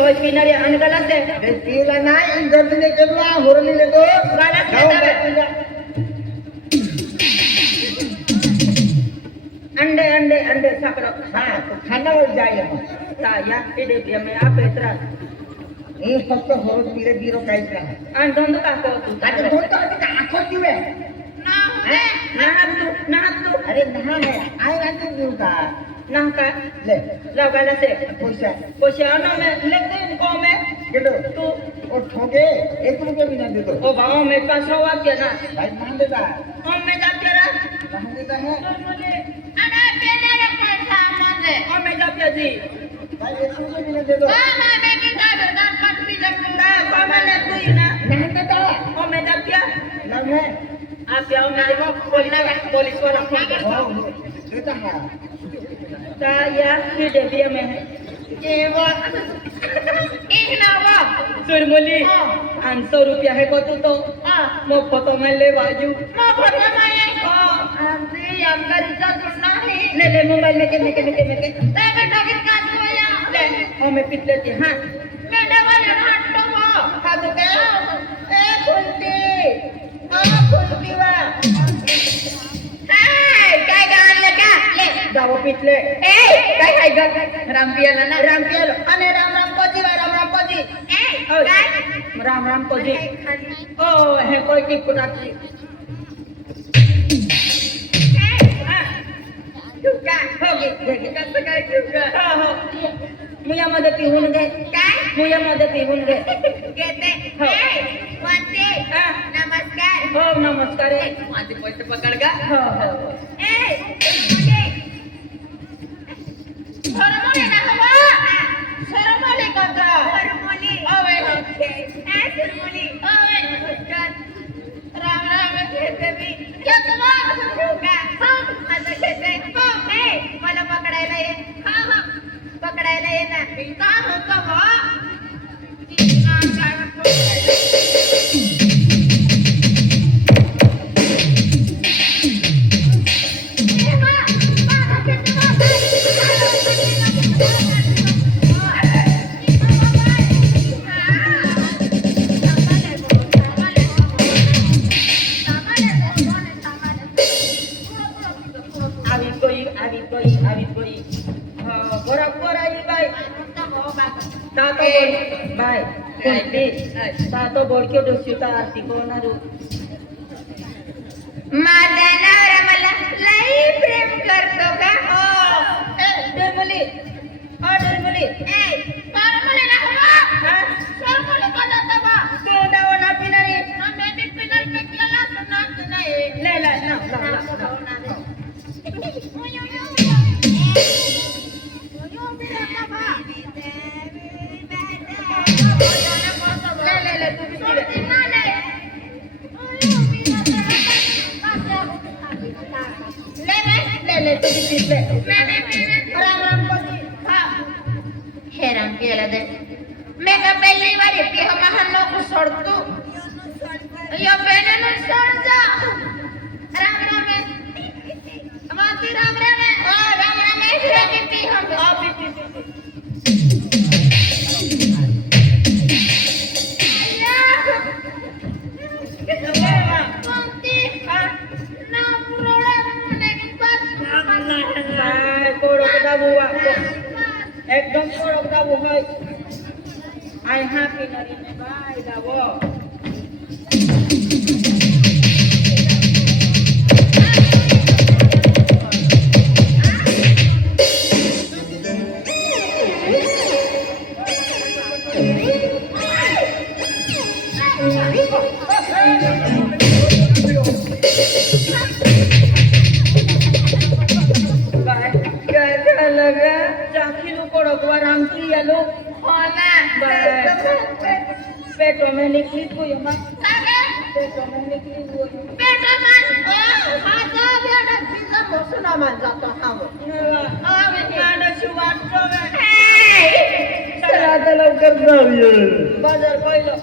loy pinari an galas de. Tila na injur ne kedua horli le do. Galas de. अंडे सापडा हाँ तो खाना हो जाए ता या इडे भी हमें आप इतना ये फक्त होर मिले बीरो काहीच नाही आणि दोन का को तू आता दोन तर आखो दिवे ना तू अरे नहा है आय रात देऊ का ना का ले लगाला से पैसा ना में लेते इनको में केडो तू ओ ठोके 1 रुपया भी ना देतो ओ भाव में का सवा के ना भाई मान देता हम में जा तेरा मान देता है अरे तेरे रे पैसा मान दे हम में जा पे जी भाई 1 रुपया भी ना देतो मामा में की का दान पाट भी लगता मामा ने तू ही ना नहीं देता हम में जा पे ना है आप आओ मेरे को पुलिस वाला फोन कर देता है saya sudah dia meh ewa ihnawa surmuli 500 rupiah hai ko tu to mau foto mein le baju mau foto mein aunty yang garija sunna hai le mobile में के ते बेटा किसका जो या ले हमें पिट लेती हां मेरा वाला हाथ तो वो हाथ के ए कुंती वा काय गाण ले का ले जाओ पिटले ए काय ग रामपियाला ना रामपियाला अने राम कोजी ए काय राम कोजी ओ हे कोई की कुटाची तुका होगी कसं काय तुका हो मुयामध्ये पिहून घे काय मुयामध्ये पिहून घे घेते वाते नमस्कार हो नमस्कार माझे पैसे पकड का हो ए सरमोली ना सरमोली करता सरमोली ओवे ओके सरमोली ओवे नमस्कार राम घेते मी घेतो का हो माझं घेते हो मला पकडायला ये हा पकडायला ये ना का होतं हो तातो बोडक्यो डोस्यूता आरती कोणारू माझा नवरा मला लई प्रेम करतो का हो डरमुली ए डरमुली ना हो डरमुली का जाता बा तू दाव ना पिनारी मैं भी पिनर पे केला सुना नहीं ले ना हेरान केला दे मैं का पहली बार ये हम हन्नो को छोड़ तू यो बेने न छोड़ जा राम है माती राम है ओ राम है फिर पीती हम ओ पीती एकदम कोड़क दाबो है आई हैप्पी नरी ने बाय दाबो पेटो में निकली कोई हम पेटो में निकली वो पेटो में हाथा बेटा बिना मोसना मान जाता हम आवे याना शुवात रे चला दे लवकर जाऊया बाजार पहिलो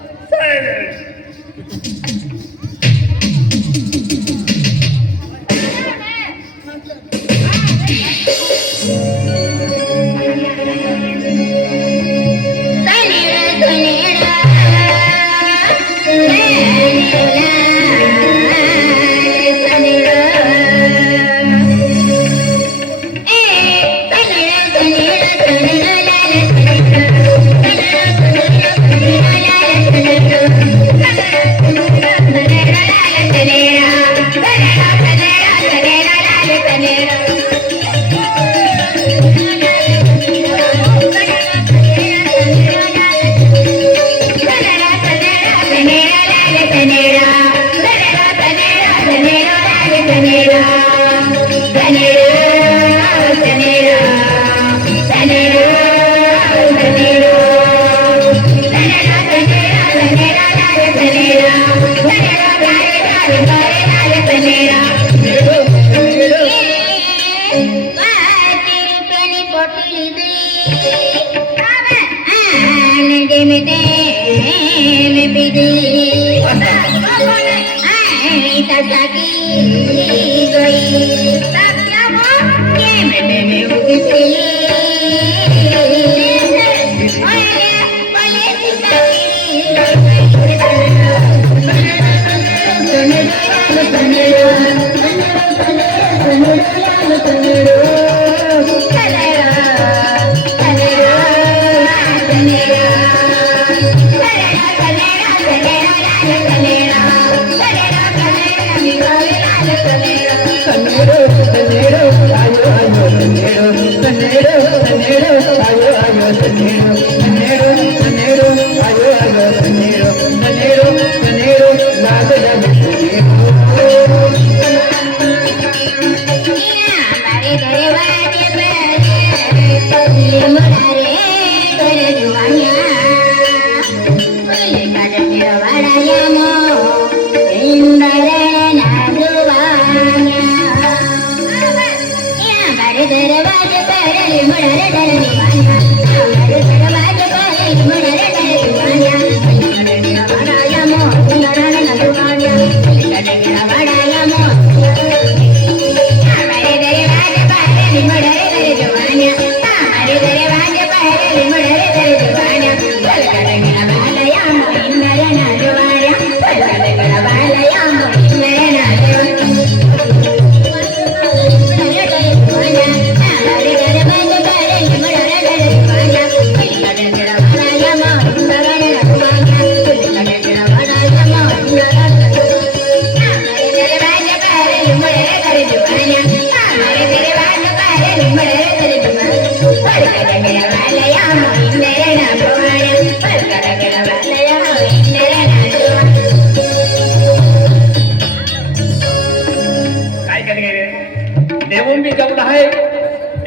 देवून भी जवला है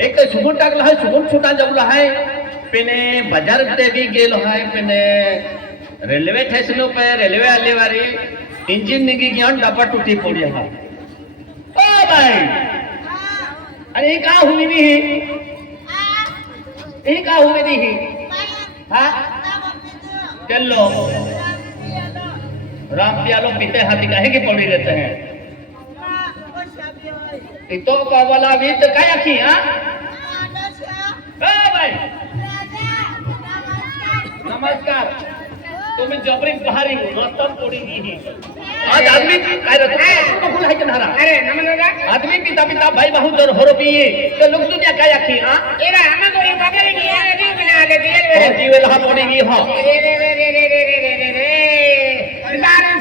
एक तो सुगुन टाकला है सुगुन छुटा जवला है पेने बाजार ते भी गेलो है पेने रेलवे स्टेशनों पे रेलवे आले वाली इंजिन निगी ज्ञान डब्बा टूटी पड़ी है ओ भाई अरे का हुई भी ये का हुई दी हाँ चलो राम पियालो पीते हाथी काहे की पड़ी रहते हैं तो का वाला भी तो काय आखी हां ए भाई नमस्कार तुम्हें जबरी बाहरी रतन पड़ेगी आज आदमी काय रहता फूल है कन्हरा अरे नमस्कार आदमी पिता पिता भाई बहुत जर होरो पिए तो लोग दुनिया काय आखी हां एरा हम तो ये बाबा की रे बना के दिए जीवेल हा पड़ेगी हां